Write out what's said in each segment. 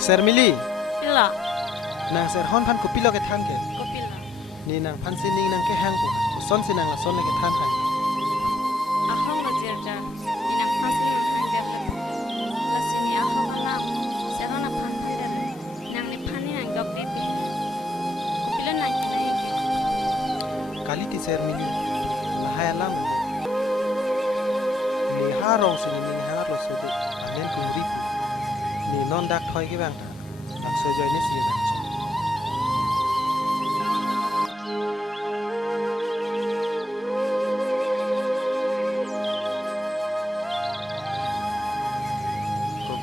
Ser mili. Pila. Nang ser hon pan ko pilo ke than ke. Ko pila. Ni nang pan sining nang ke hang ko. Son sinang la son le ke than hai. Ahong lo jerja. Inang pasi nang hang der le. La sini ahong ala. Serona pan pan der. Nang ni pani nang gok de pi. Ko pila nang kinai ke. Kali ti ser mili. La hai alam. Ni harong sini ni har lo so de. Amen ku ripu. Ni non dak thoi ke bang. Ang so joy ni si bang.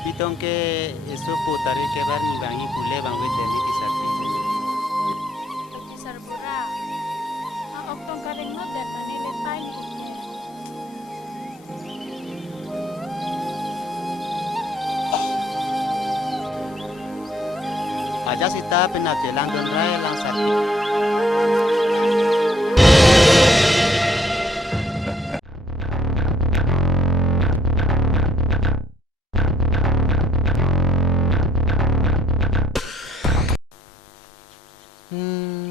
Pitong ke eso putare ke bar ni bangi kule bangwe teni pisati. Pisar bura. Ang oktong karing mo der tani le pai ni ke. Aja sita penat jelang don raya lang sakit.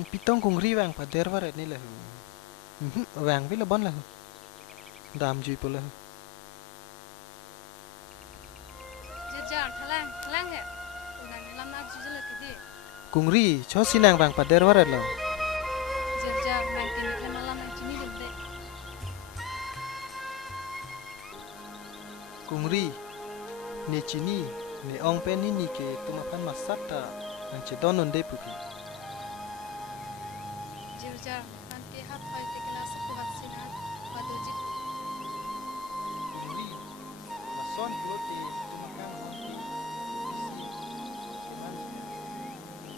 Pitong kung ri wang pa der waret ni lah. Wang bila bon lah. Dam jui pula. Jerja thalang thalang he. Unang lam na jujul ke di. Kung ri cho sinang wang pa der waret lah. Jerja nang kini ke malam nang jini de. Kung ri ni chini ni ong pen ni ke tumapan masak ta nang chedon onde puki. Jerja nanti hap pai te kelas kuat sinat padojit. Kung ri mason kuote tumakan onde.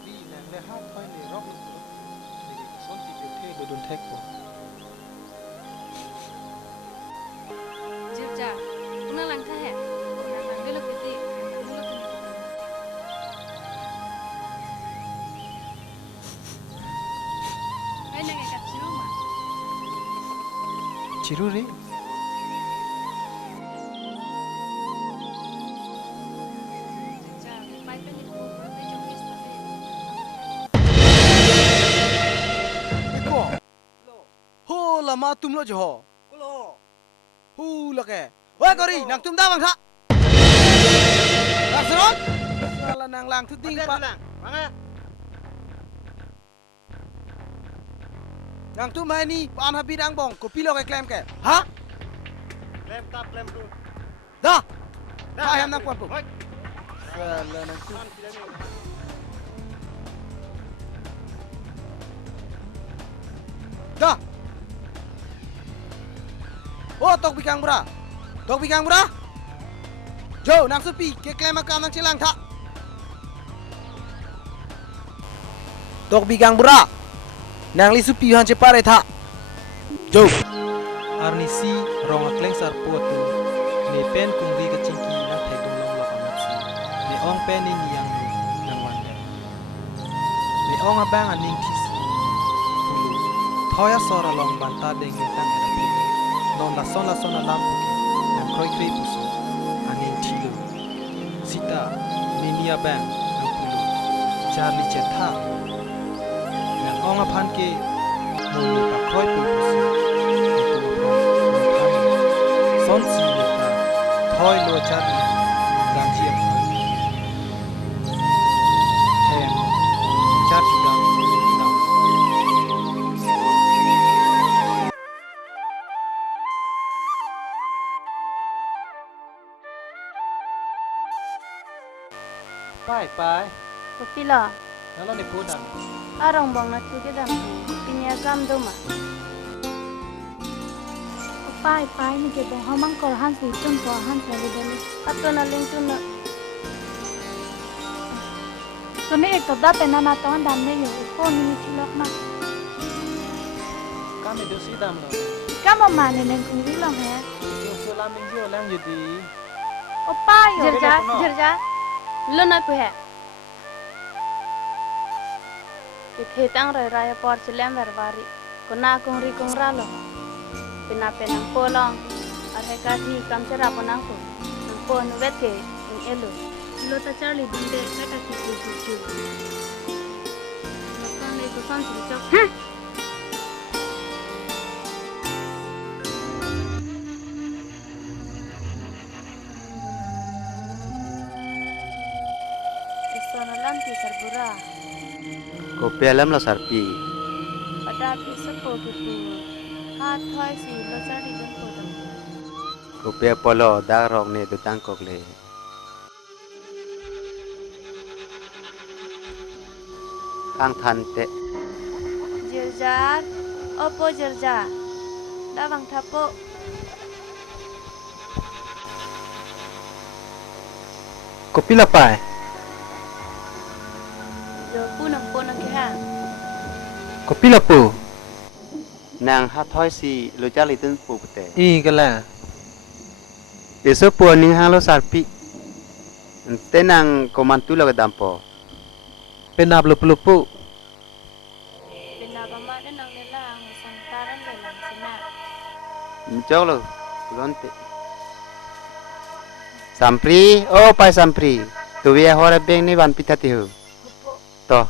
Ri nang le hap pai ni rok tu. Ni son ti ke the dodon thek po. Jerja una lang tha he. Una lang belo ke di. Mulo tu ni. Ai nang kat sino ma. Chiru ri. Jerja mai pe ni ko te jom is ta be. Eko. Ho lama tum lo jo. Kulo. Hu la ke. Wah kori nang tum da bang tha. Lang serot. Sala nang lang tu ting pa. Manga. Nang tu mai ni pan habi dang bong ko pilo ke klem ke. Ha? Lem tap lem tu. Da. Da ayam nang kuat bu. Sala nang tu. Da. Oh Tokbi kang bra. Tokbi kang bra. Jo nang sepi ke klem makam nang cilang tha. Tokbi kang bra. Nang li supi han cepare tha. Jo. Arnisi rong akleng sar potu. Ni pen kungri ke cingki nang thai dum long lok amat si. Ni ong pen ni yang ni nang wan de. Ni ong abang aning tis. Ulu. Thoya sora long banta deng tang era pi. Non la son lam puki. Nang kroi kroi pusu. Aning tilo. Sita ni nia bang nang pulu. Charlie cetha. Nang ong apan ke mulu pa kroi pulu pusu. Son si neta thoi lo Charlie dang ji apan. Hem Charlie dang dang. Pai. Ko pila. Nalo ni podang. Arong bong na tu ke dam. Pinya gam do ma. Pai ni ke bong hamang kor han si tum ko han sa le dele. Atto na ling tu na. To ne ek to da pe na to dam ne yo ko ni chilok ma. Kami do sidam lo. Kama ma ne neng kung ri long he. Yo sulam ning jo lang jadi. Pai yo. Jerja. Lo na pu he. Ke thetang rai por chlem verwari. Ko na kung ri kung ra lo. Pina penang polong. Arhe ka thi kam chera ponang ko. Nang po nu vet ke ing elu. lo ta Charlie bende kata kitu cucu. Lepas ni tu kan cucuk. Hah? Istana lanti serbura. Kopi alam lo sarpi. Pada pisau begitu. Hat thoi si lo Charlie dan potong. Kopi apolo darok ne tutang kokle. Kang tante. Jerjar, opo jerjar. Lawang tapo. Kopi lapai. Jo punang kehang. Kopi lapu. Nang hathoi si lo jali tun pu pete. Kala. Eso po ning hang lo sarpi. Tenang komantu lo kedampo. Penap lupu-lupu. Pinabama din ang nilang santaran nilang sina. Njok lo lonte. Sampri, oh pai sampri. Tu via hora beng ni wan pitati hu. To.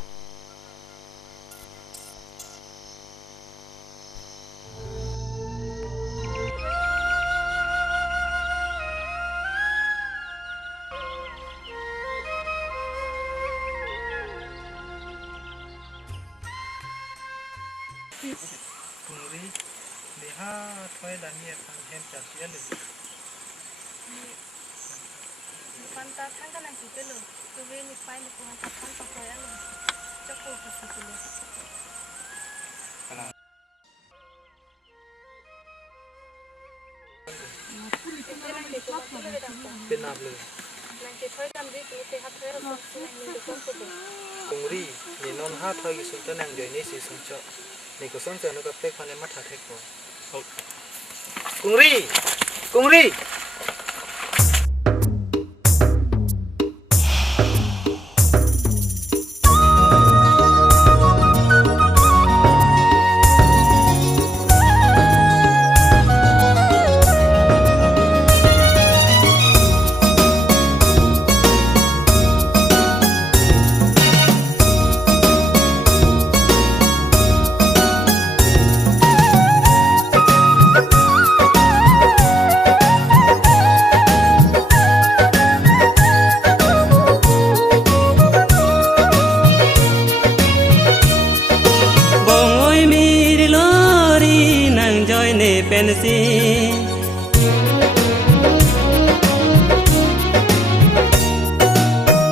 Pungri, liha thoi dania pang hem chasial. Panta thangkan ang sipelo. Tuwi ni pai ni puhan tapan pakoyan. Coko kasipelo. Penap lu. Nanti thoi kan di tu tehat thoi ro ni ko ko. Pungri, ni non ha thoi ki sultan nang doi ni si sungcho. Ni ko sungcho no ka pe khane matha thek ko. Pungri, Pungri.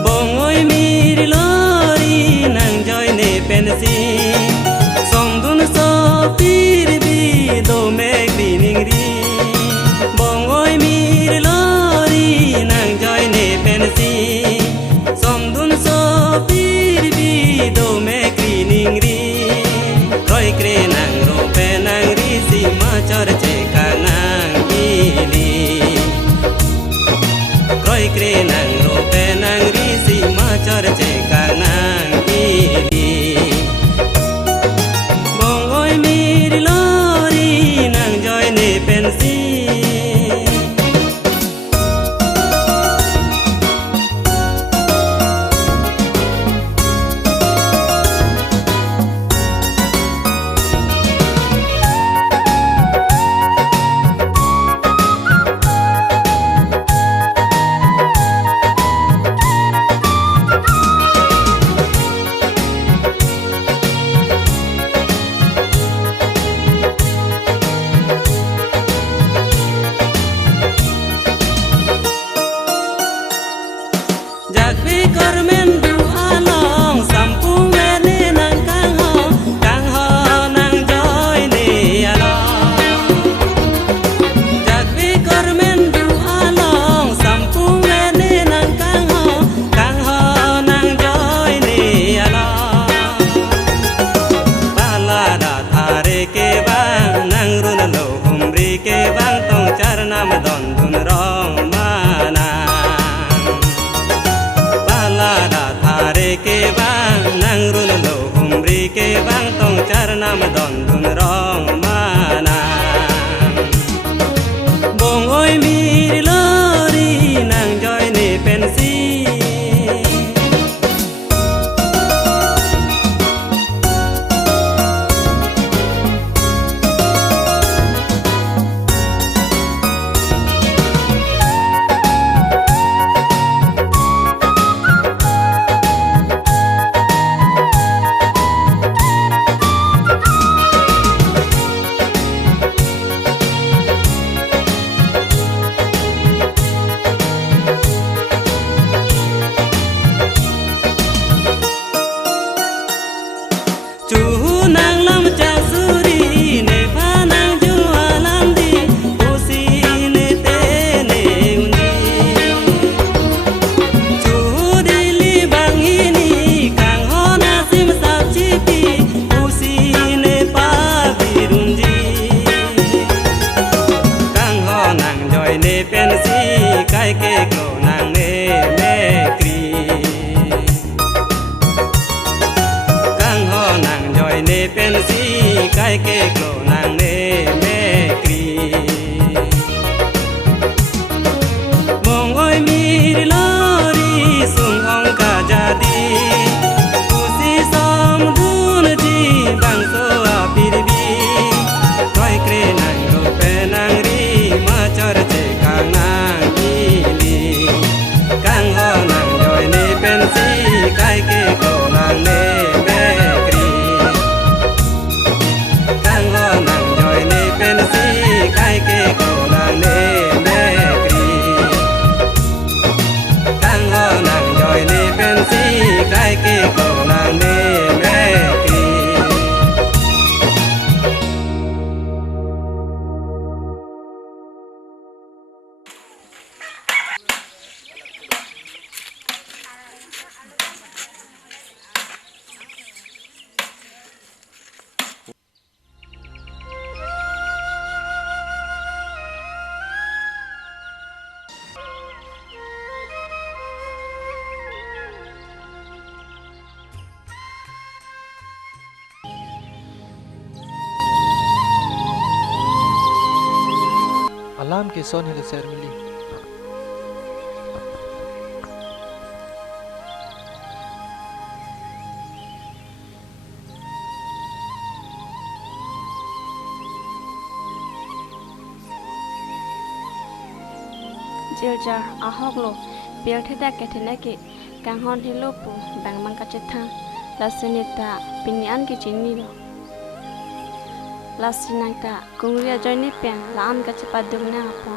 Bongoi mir lori nang joy ne pensi Songdun so pir bi do me grining ri Bongoi mir lori nang joy ne pensi Songdun so pir bi do me grining ri Roi kre nang ro pe nang ri si ma chor che kanang ili Roi kre nang ro pe nang ri si ma chor che kanang ili Bongoi mir lori nang joy ne pensi Jakpi kormen du along sampung mene nang kang ho nang joy ne along Jakpi kormen du along sampung mene nang kang ho nang joy ne along Balada thare ke bang nang run lo humri ke bang tong char nam don dun rong mana Balada thare ke bang nang run lo humri ke bang tong char nam don dun rong mana Bongoi mir lori nang joy ne pensi ne pensi kai ke klo nang ne me kri kang ho nang joy ne pensi kai ke klo nang ne me kri mong oi mir lori sung hong ka jadi kusi som dun ji bang so apirbi koi kre nang ro pe nang ri ma chor che kang nang ili kang ho nang joy ne pensi kai ke ko nang ne me kri kang ho nang joy ne pensi kai ke ko nang ne me kri kang ho nang joy ne pensi kai ke ko nang ne me kri Alam ke son hele ser mili. Jirja ahoglo biar theda ketena ke kanghon hilo pu bang man kacetha lasunita pinian ke chini lo lasinangka kungria joini pen laan kacepadung na apa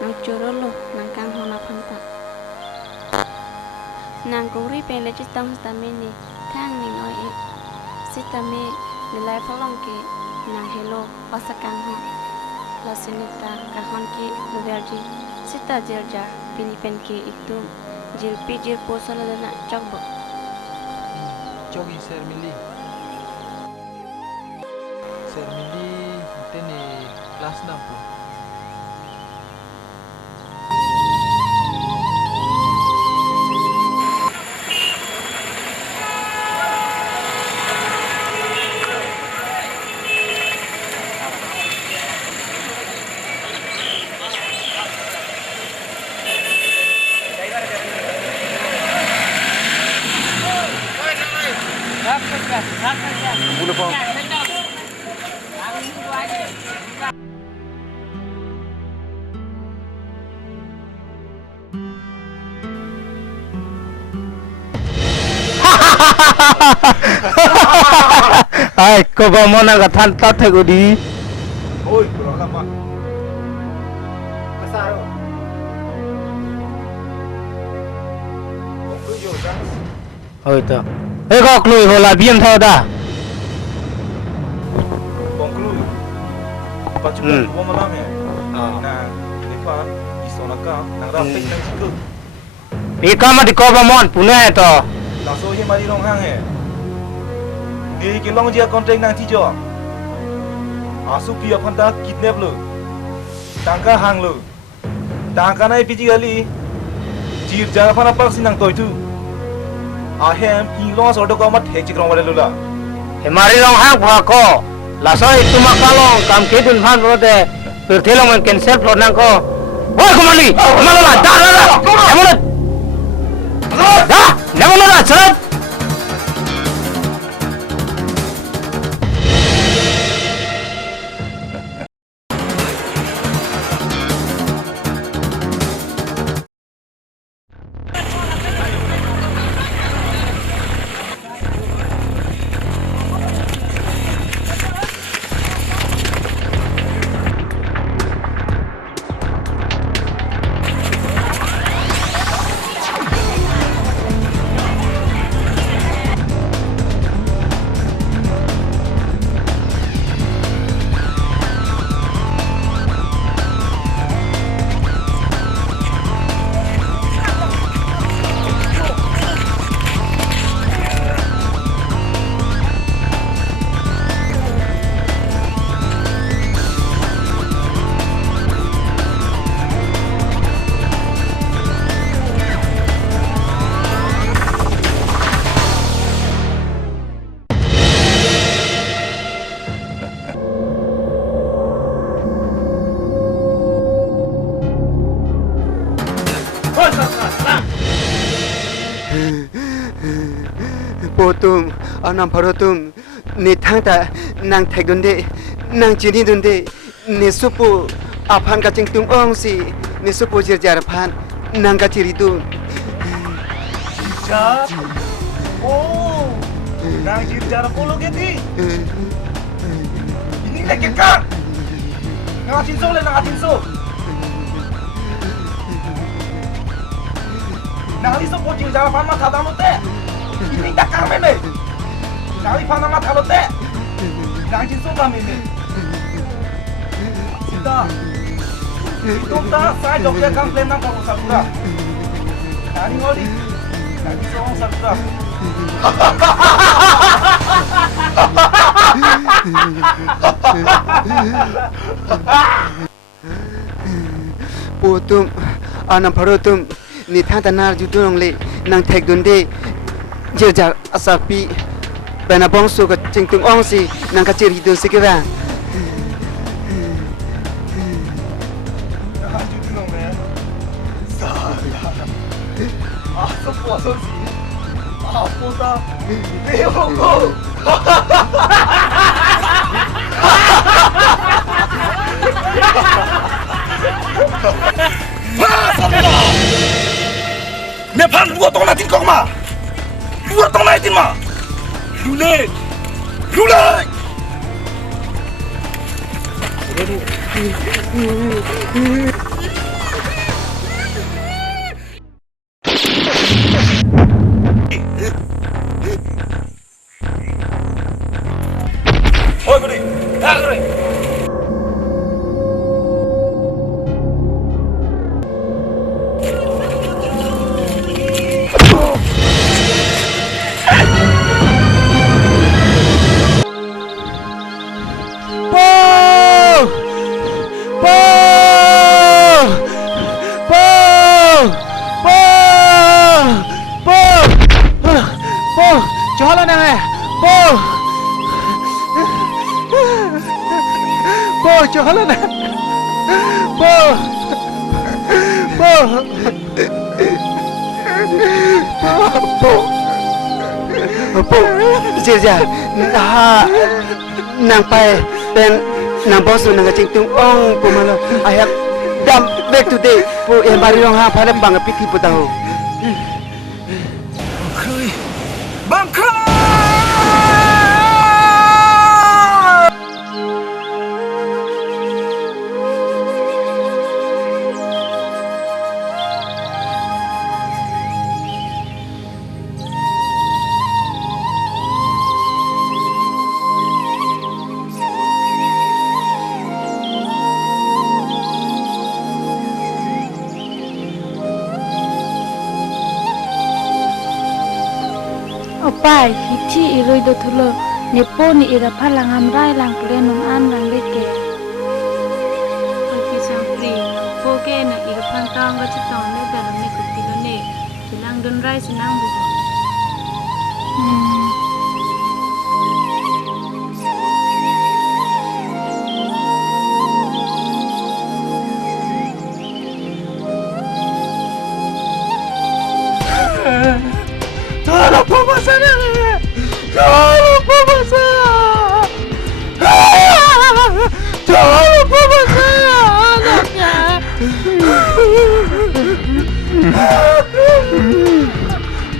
nang curolo nang kanghon apanta nang kungri pen leci tang stamini kang ning oi sitame nilai falong ke nang helo pasa kanghon lasunita kahon ki luverji sita jirja pini pen ke itu jilpi jil posala dana cokbo Jogi ser mili. Ser mili tene kelas 6 po. Boleh po. Ai, ko ba mo na gathan ta the go di. Oi, bro, lama. Pasaro. Aku yo kan. Oi to. He ko klui hola bien tho da. Conclude. Pacukan ko mo lang na dipa isonaka nang rapik nang siku. Ika ma di ko ba mon pune to. Laso ye mari long hang ni ki long jia contract nang tijo. Asu pia phanta kidnap lo. Tangka hang lo. Tangka nai physically jir jaga phana pak sinang toitu. Ahem ilong sordo ko mat hek chikrong wale lula. Hemari long hang bha ko. Laso itu makalong kam ke dun phan ro de. Pir thelong men cancel pro nang ko. Oi kumali. Malala da da da. Emon. Da. Nemon da chat. Potum, anam parotum, ni thangta nang thegdunde, nang chini dunde, ni supu aphan ka chingtung ong si, ni supu jirjaraphan, nang ka chiridun. Jar. Oh. Nang jar polo geti. Ini lagi kan. Nang Tisso le nang Tisso. Nang Tisso po jar pan ma thada mote. Ini tak kame me. Nang pan ma thada mote. Nang Tisso ba me ne. Sita. Itu tak saya jogja komplain nang kamu sakura. Nani ngoli. Nani soong sakura. Potum, anam parotum, ni thangta nar judunong le, nang thegdunde, jirjar asapi, pena bongsu ka chingtung ong si, nang ka chiridun sikira. Apoda, Leongo. Nepal luar tong natin kok ma, luar tong natin ma, lule. Oi beri, kagre. Jalan nang jalan nang Jirjar, nang pai, pen nang bongsu nang ka chingtung ong pumalo. I have come back today. Po yang bari rong ha pada bang piti putaho. Opai, hiti iroi do thulo, nepo ni ira phalang amrai lang plenum an lang leke. Oki sangkri, poke na ira pantang ga chitang ne dalam ne kupilo ne, silang donrai sinang buho. Tolong pemasa ni, tolong pemasa, tolong pemasa anaknya.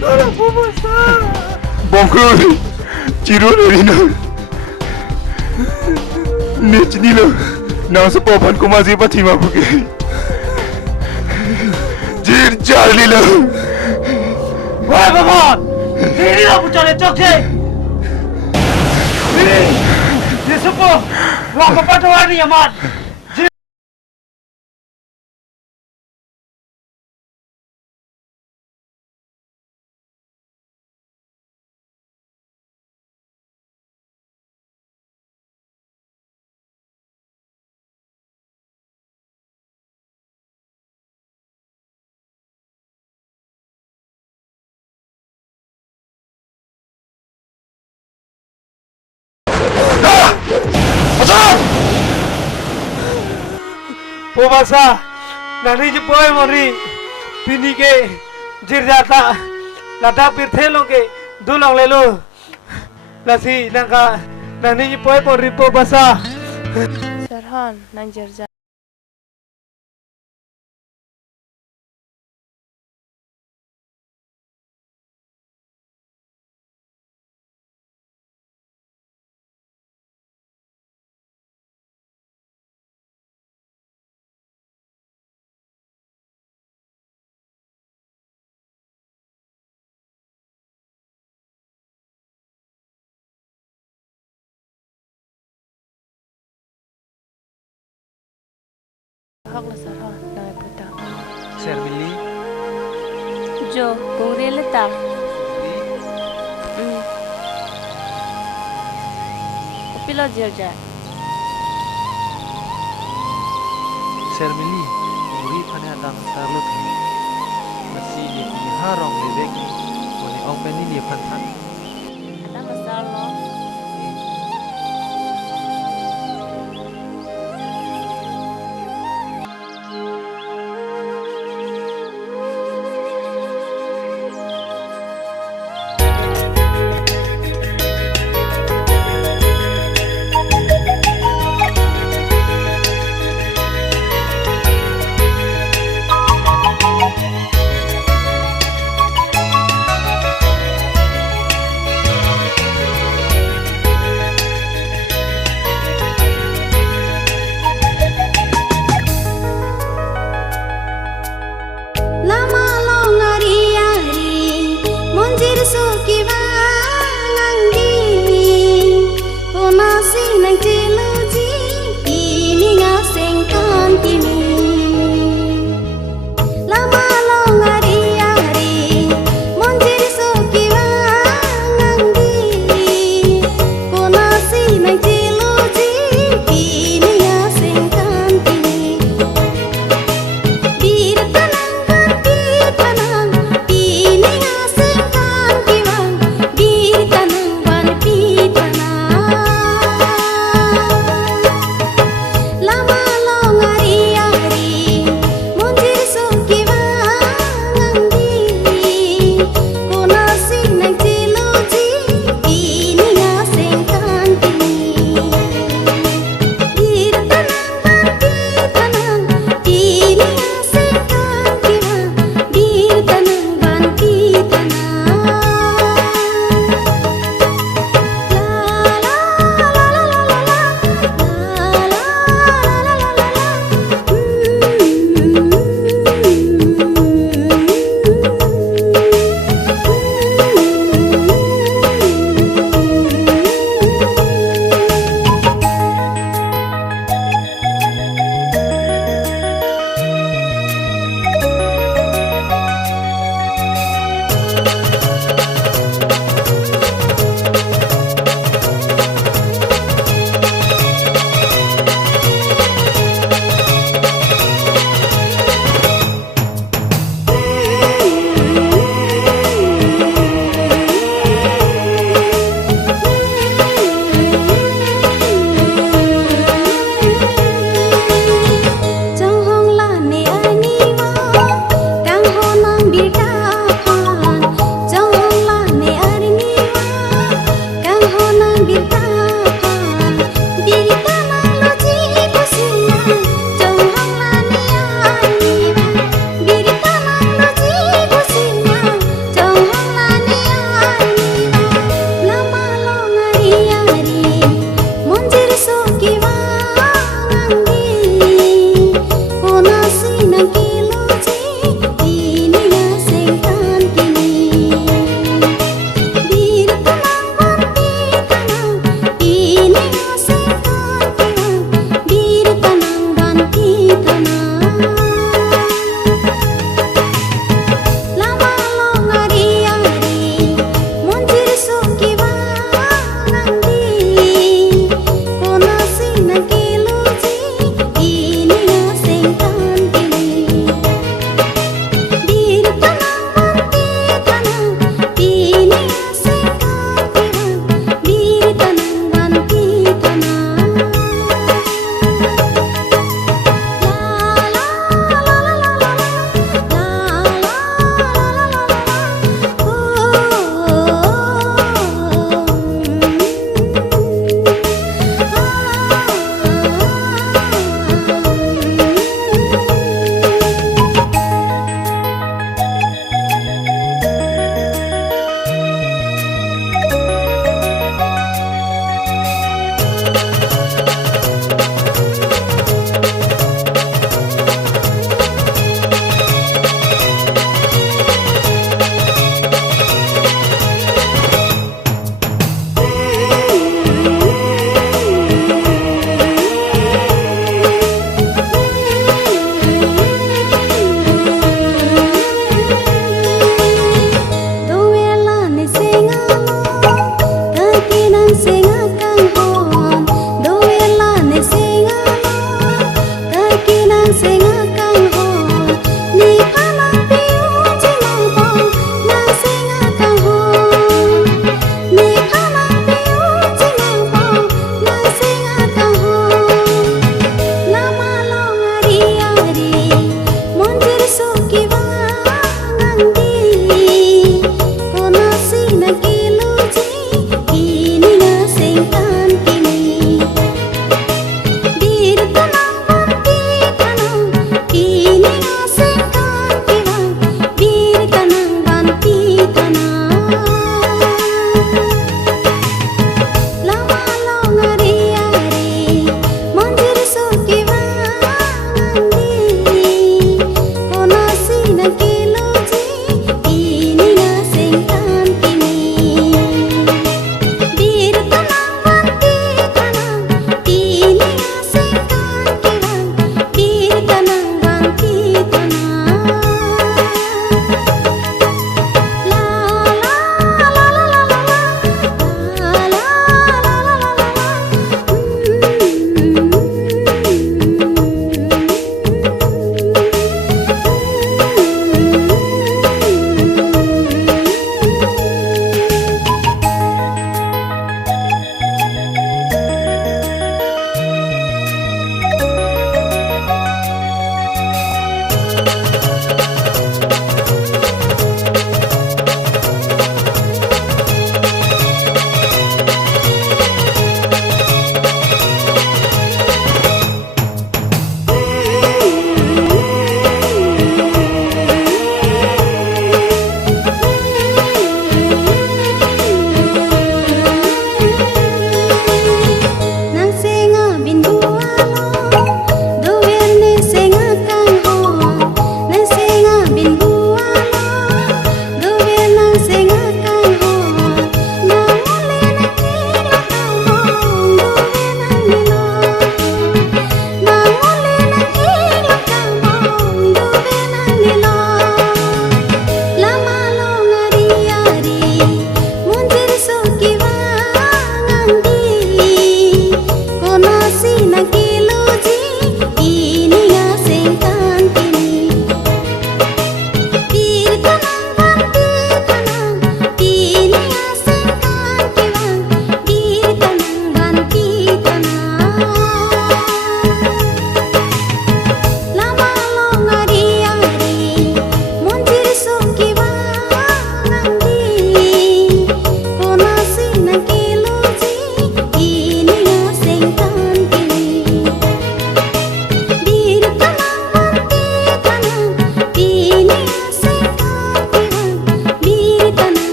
Tolong pemasa. Bongkul, ciru dari nang. Ni lo, nang sepapan ko masih pati mabuke. Jirjar ni lo. Wah, Bimol! Sini lah pucuk lecok je! Sini! Dia sepuh! Wah, kepada wani, Amat! Pumasa, nani jepoy mori, pini ke jirjata, lada pirthelong ke, Dulang lelo. Lasi nangka nani ipoy po ripo basa. Sarhan nang jerja. Hak la sarhan nang puta. Sermili. Jo, kuri letak. Kopilo jerja. Sermili. Uri pane adang sarlut. Lasi ni harong lebek ni. Mone ong peni ni pantan. Ada masalah.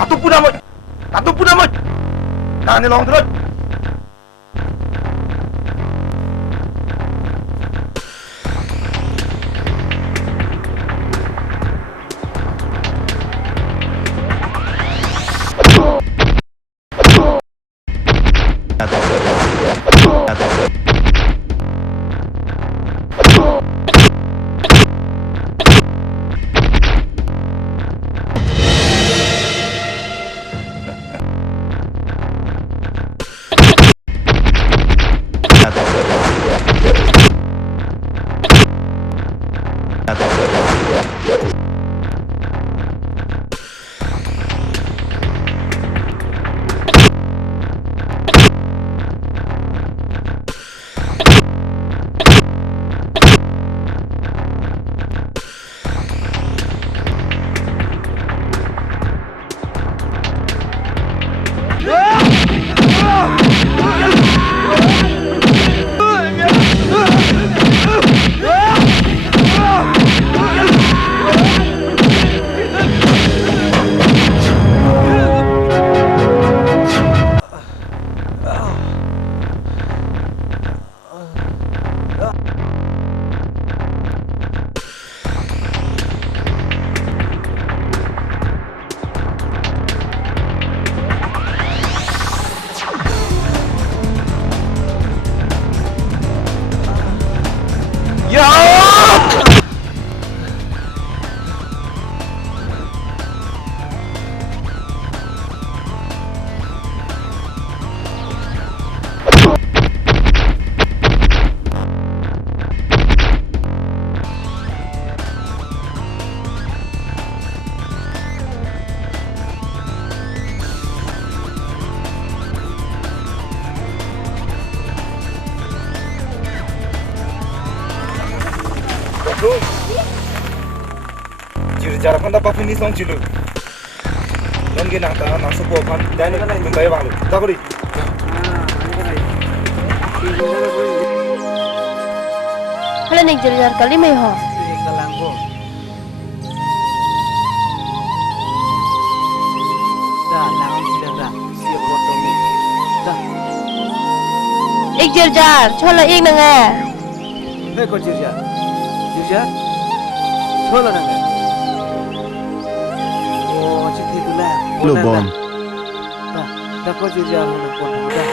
Tatu pun amat. Nah, ni long terus. Jarapan dapat finish long cilu. Non ge nang ta nang sepo pan dai nang ngai bang lu. Ta beri. Hala nek jar kali mai ho. Kalang ko. Dah lang sidang dah. Siap foto ni. Dah. Ek jar chola ek nang a. Hei ko jirja. Jirja. Thola nang. Oh, cik itu lah. Lu bom. Dah ko jirja lu nak pon. Dah.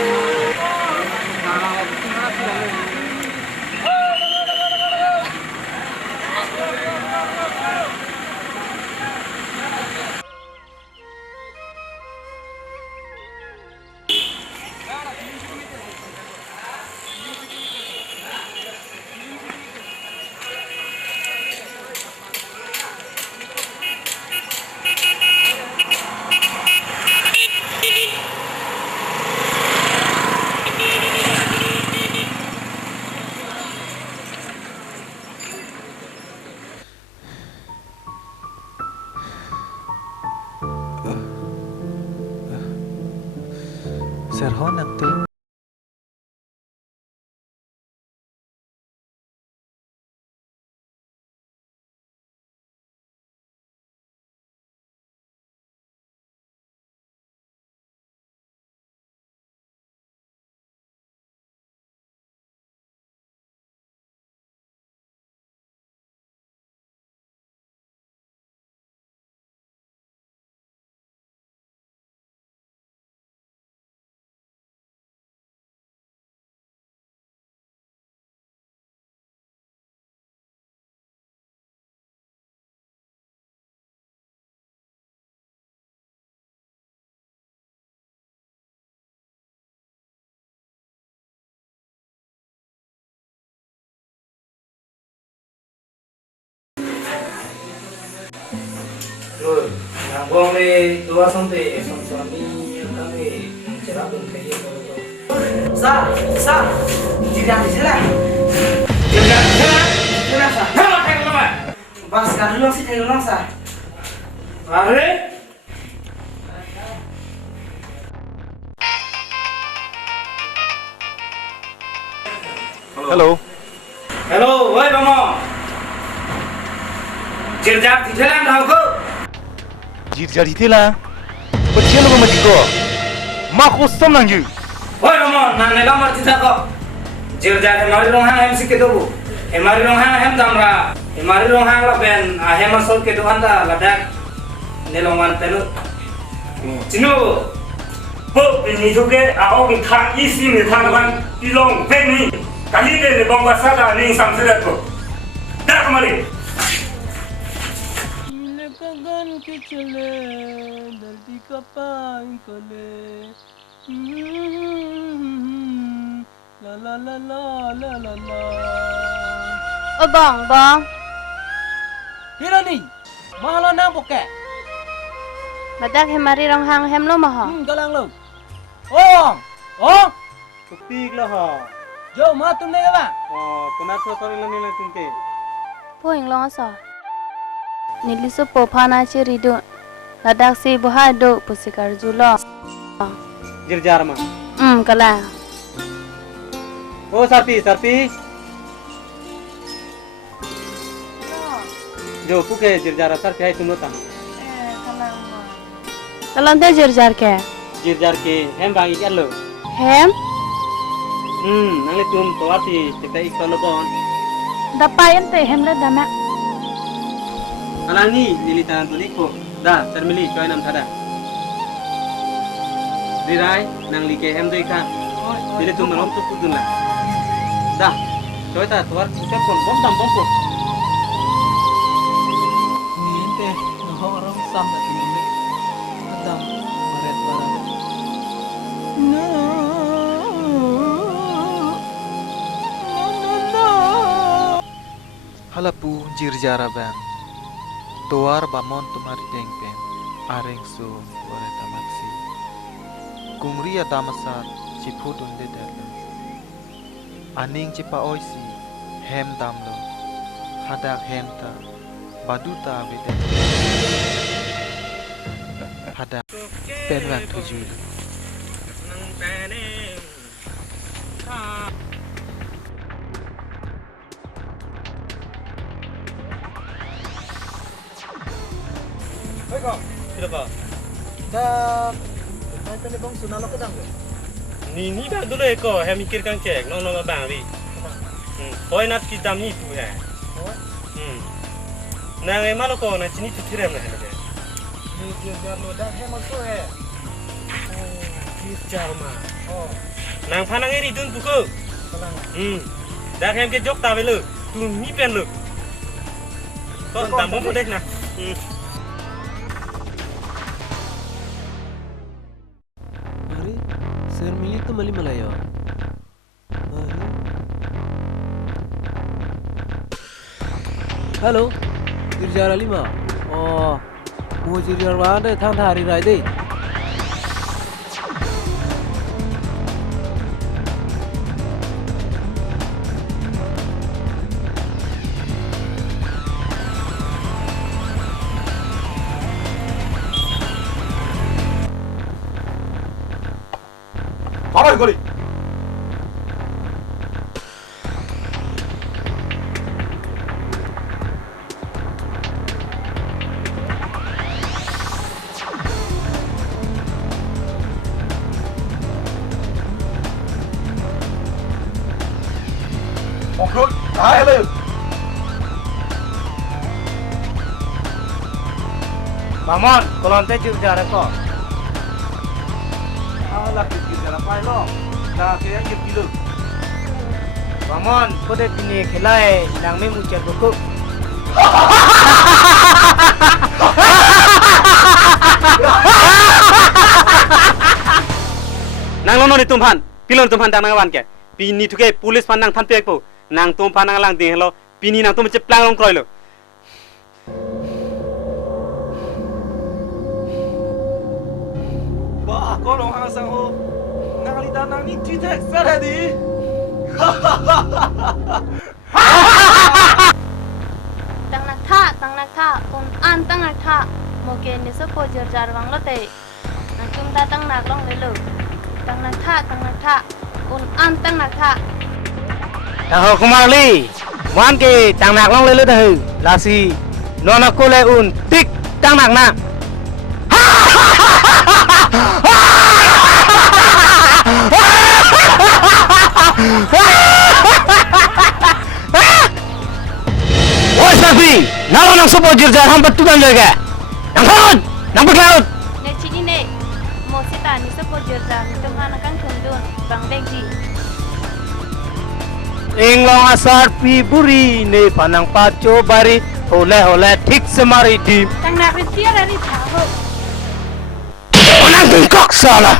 Serhon nak tu. Yang buang ni dua sampai suami kami cerah pun kaya kalau sa, tidak dijelah, jelah sa, apa yang lama? Bang sekarang lu sih yang lama sa, apa? Hello, woi Bimol, cerah dijelah dah aku. Jir jadi lah. Kecil lu majiko. Maku som nang ju. Hoi Bimol, nang nelam marti thako. Jirjar hemari rong hang hem sikit dobu. Hemari rong hang hem damra. Hemari rong hang la ben hem asol ke dohanda ladak. Nelongan tenu. Cinu. Bo ini juga aku kita isi ni tanaman ilong peni. Kali ini bangga sada ni samsudar ko. Dah kemari. Kagan ke chale, daldi ka pain kale. La la la la la la la. Oh bang. Hira ni, mahalo nang poke. Badak hemari rong hang hem lo maha. Galang lo. Oh. Tokbi lah ha. Jo, ma tumne ga ba? Oh, kenapa sorry lah ni lah tunte. Poing long asa. Nili supo phana chiri do. Ladak si boha do pusikar julo. Jirjar ma. Kala. Oh sarpi. Jo puke jirjar sarpi hai tuno ta. Kalan te jirjar ke? Jirjar ke hem bangi kan lo. Hem? Nangli tum to api kita ikon lo bon. Dapayan te hem le dama. Alangi nili tangan tuliko. Da termili join nam thada. Dirai nangli ke hem doi kan. Jadi tum malam tu pudun lah. Da join ta tuar kita pun bom pun. Inte, orang sam da tumne. Adam maret barang. No. Halapu jirjara ban. Toar bamon tumar dengpen. Areng su bore tamatsi. Kumria damasar cipu dunde derlo. Aning cipa oisi hem damlo. Hadak hem ta. Baduta bete. Hadak penwak tujuh. Dah, main tadi bang sunalo kedang ke? Ni dah dulu eko, hem mikir kan cek, nong bang ri. Koi nak kita ni tu ya. Nang emalo ko na cini tu tirem na hele. Ni dia lo dah hem also he. Kicar ma. Nang panang eri dun buku. Dah hem ke jok tawe lu, tu ni pen lu. Kau tambah bodek na. Hari, sermili tu mali Malaya. Halo, jirjar lima. Oh, mau jirjar mana? Thang hari rai deh. Parah kali. Okey, hai le. Bamon, kolon te jirjar ko. Alah kita pai lo. Dah kaya kilo. Bamon, kode pini khilai nang me mucet buku. Nang lono ni tumpan, pilon tumpan dang nang wan ke. Pini thuke pulis pan nang than pek po. Nang tumpan nang lang ding lo. Pini nang tum ceplang long kroi lo. Wah, kau long hang sang ho. Nang li danang ni titek saradi. Tang nak tha, kun an tang nak tha. Moke ni supo jirjar wang lo te. Nang tum ta tang nak long le lu. Tang nak tha, kun an tang nak tha. Tang ho kumali. Wan ke tang nak long le lu dah. Lasi. Nona ko le un tik tang nak na. Woi Tokbi, nalo nang sopo jirjar hampat tudan jaga. Nang laut, nang berlaut. Ne chini ne. Mo sita ni sopo jirja ni tong anak kang kundun bang degji. Inglong asar pi buri ne panang paco bari hole ठीक से मारी team Tang nak ritiar ari tahu. Onang bengkok salah.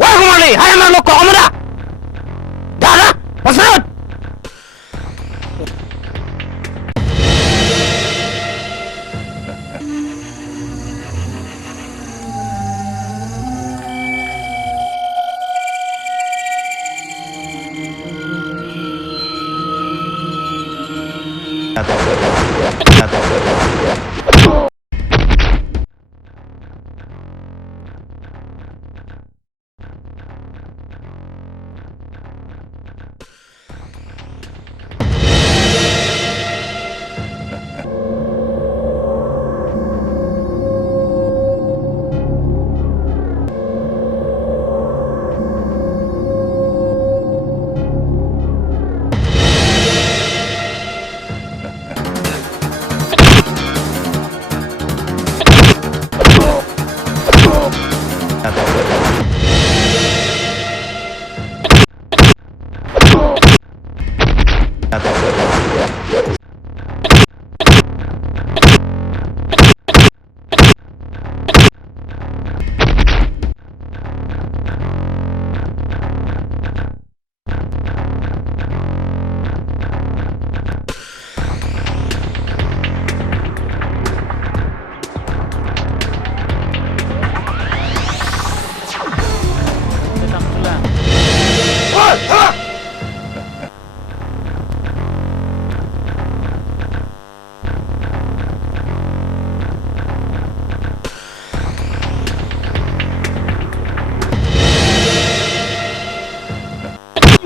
Wah kembali, hai mana kok kamu dah? Dah, pasut.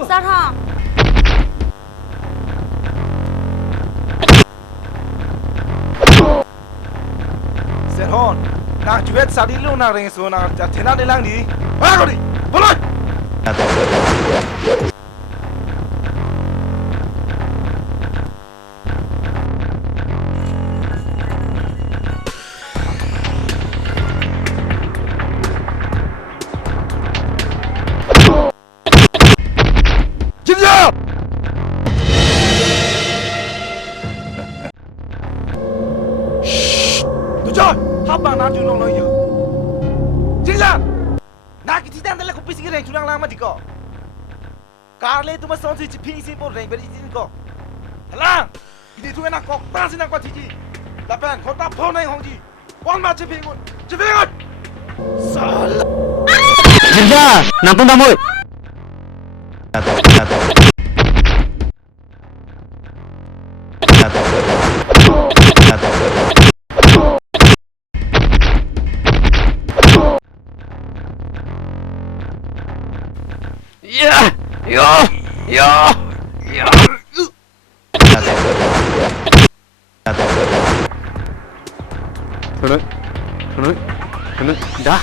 Sarha. Serhon, nak juet sadi lu nak ring so nak thena nilang di. Ba ko di. Bolot. Jinja. Tujuh, apa nak junong lo yo? Jinja. Nak kita tidak ada kopi sikit yang junang lama diko. Karle tu mas sonsi cipi isi pun reng beri izin ko. Halang, ini tu enak kok, tansi nak kuat cici. Lapan, kota pun naik hongji. Wan ma cipi ngut, cipi ngut. Salah. Jirja, nampun tamu. Ya, yo. Tunu, dah.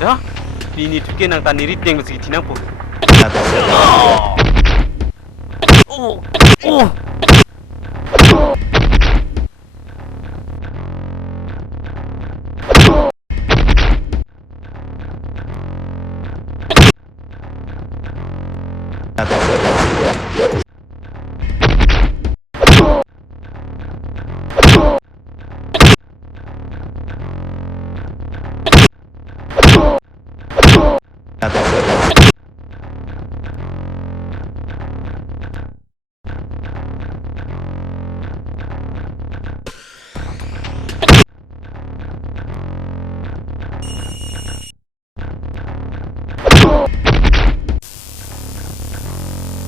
Dah. Ini tu kan nang tani riteng mesti tinang pun. Oh.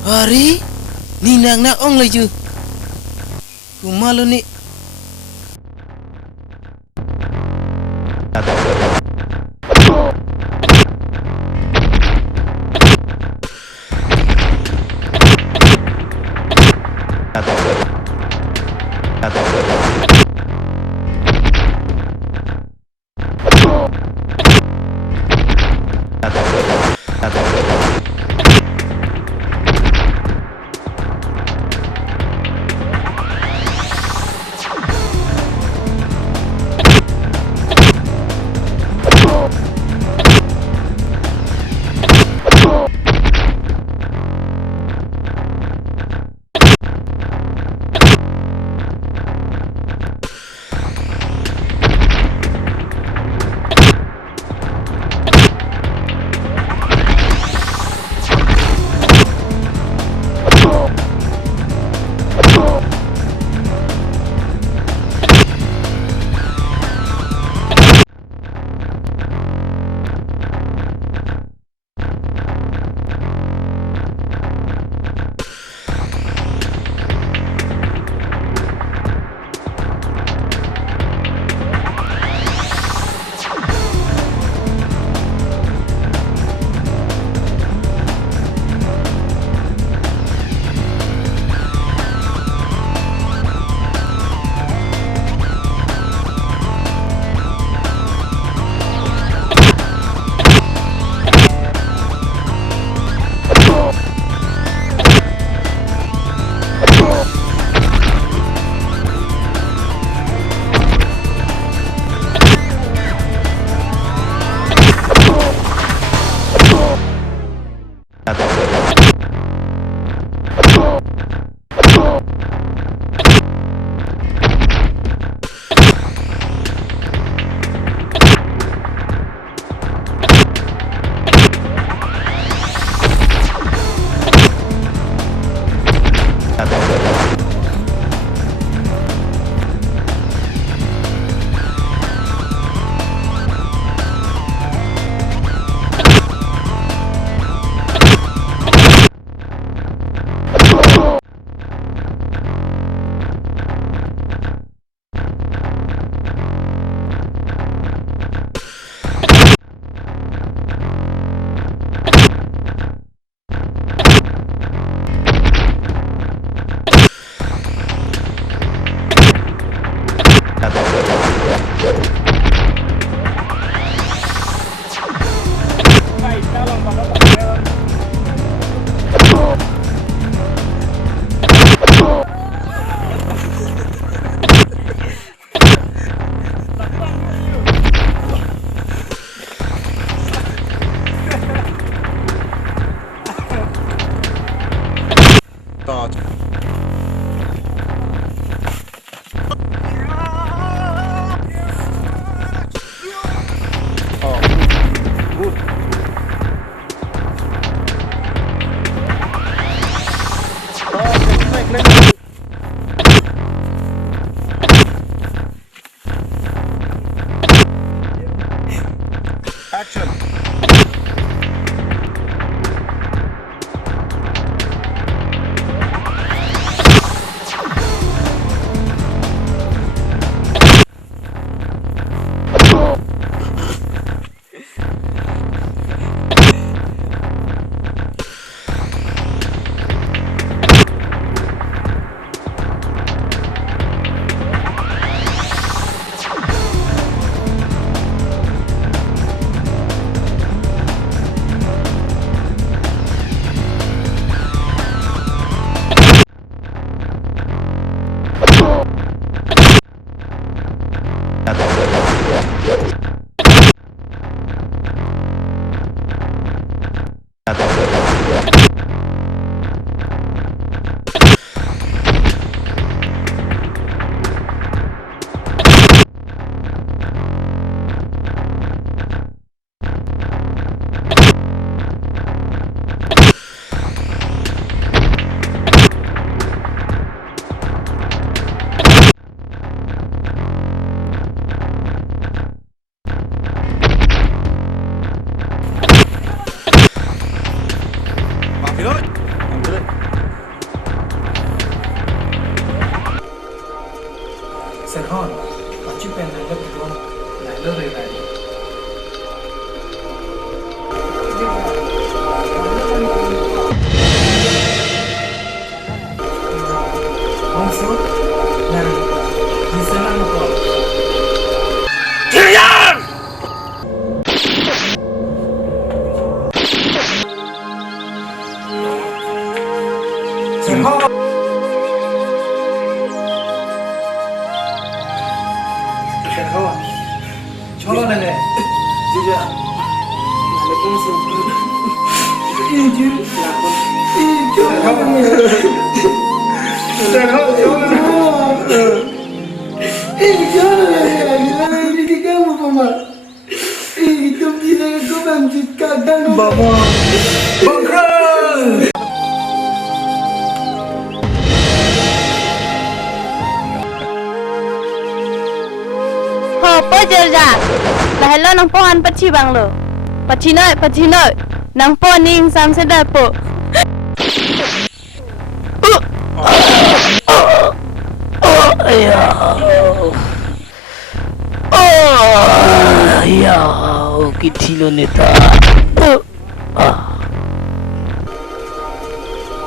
Hari Ni nak ong lagi je. Ku malu ni. Pejerja, lahirlah nang pohon peci bang lo. Peci noi, nang pohon ning sam sedap po. Ya, kecil neta.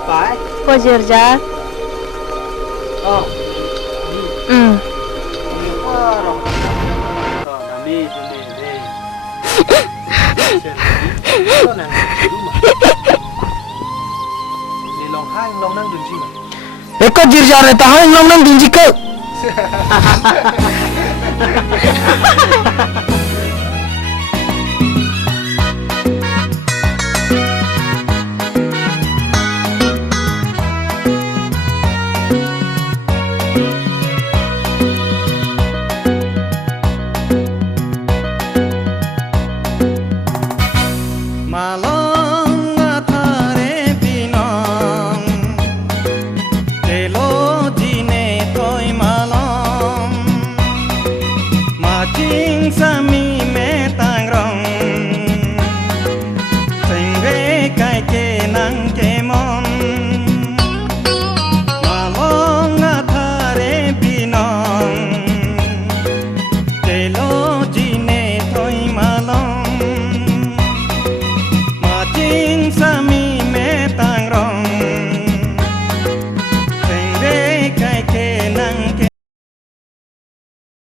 Pai. Pejerja. Oh. Long nang dun sih mah. Eko jirjar neta hai long nang dunjike. Malong athare pinong telo dine toy malong mating sami